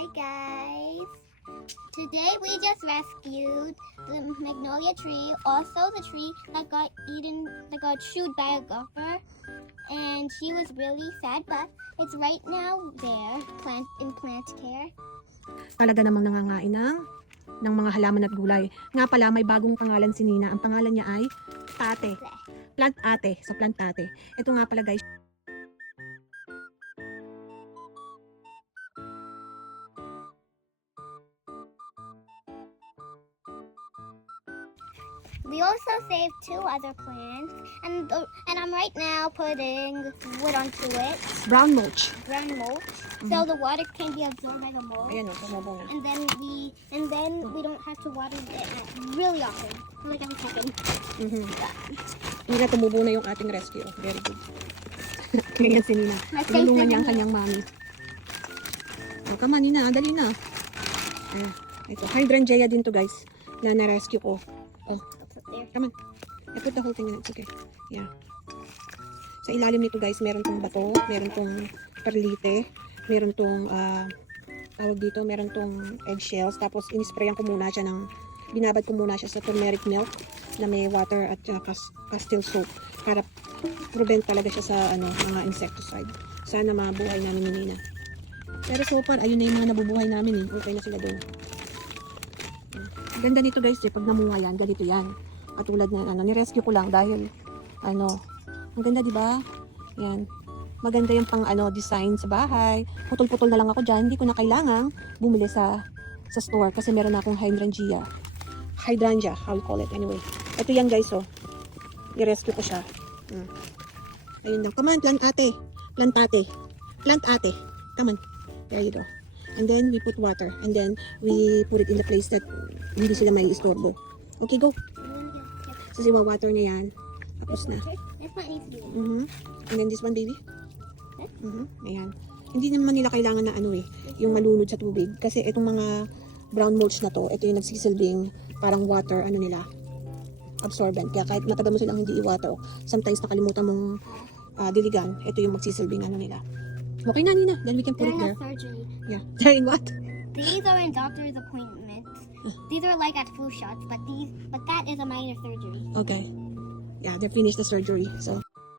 Hi guys! Today we just rescued the magnolia tree, also the tree that got chewed by a gopher, and she was really sad, but it's right now there, in plant care. Talaga namang nangangain ng mga halaman at gulay. Nga pala, may bagong pangalan si Nina. Ang pangalan niya ay Tate. Plant Ate. So, Plant Ate. Ito nga pala guys. We also saved 2 other plants, and I'm right now putting wood onto it, Brown mulch. brown mulch, so the water can be absorbed by the mold. Ayan o, tumubo na. And then we don't have to water it really often, like every second. Nina, tumubo na yung ating rescue. Very good. Ganyan si Nina. Tinulungan niya ang kanyang mami. O, come on Nina, dali na. Ayan. Ito, hydrangea din to guys, na na-rescue ko. Oh, come on. I put the whole thing in. It's okay. Yeah. Sa ilalim nito guys, meron tong bato, meron tong perlite, meron tong tawag dito, meron tong eggshells. Tapos inisprayan ko muna siya binabad ko muna siya sa turmeric milk na may water at castile soap para prevent talaga siya sa mga insecticide. Sana mabuhay namin ni Nina. Pero so far, ayun na yung mga nabubuhay namin eh. Okay na sila doon. Ganda nito guys, pag namunga yan, ganito yan. Katulad na ni-rescue ko lang dahil ang ganda 'di ba? Yan. Maganda yung pang design sa bahay. Putol-putol na lang ako diyan, hindi ko na kailangang bumili sa store kasi meron na akong hydrangea. Hydrangea, how you call it anyway. Ito yan guys oh. I-rescue ko siya. Ayun lang. Come on, Plant Ate. Plant Ate. Plant Ate. Come on. There you go. And then we put water and then we put it in the place that hindi sila may istorbo. Okay, go. So, water niya yan. Tapos na. This one needs to be. And then this one, baby. Ayan. Hindi naman nila kailangan na yung malunod sa tubig. Kasi itong mga brown mulch na to, ito yung nagsisilbing parang water, absorbent. Kaya kahit matagal mo silang hindi i-water, sometimes nakalimutan mong diligan, ito yung magsisilbing nila. Okay na, Nina. Then we can put it there. Surgery. Yeah. They're in what? These are in doctor's appointments. These are like at flu shots, but that is a minor surgery. Okay. Yeah, they finished the surgery. So,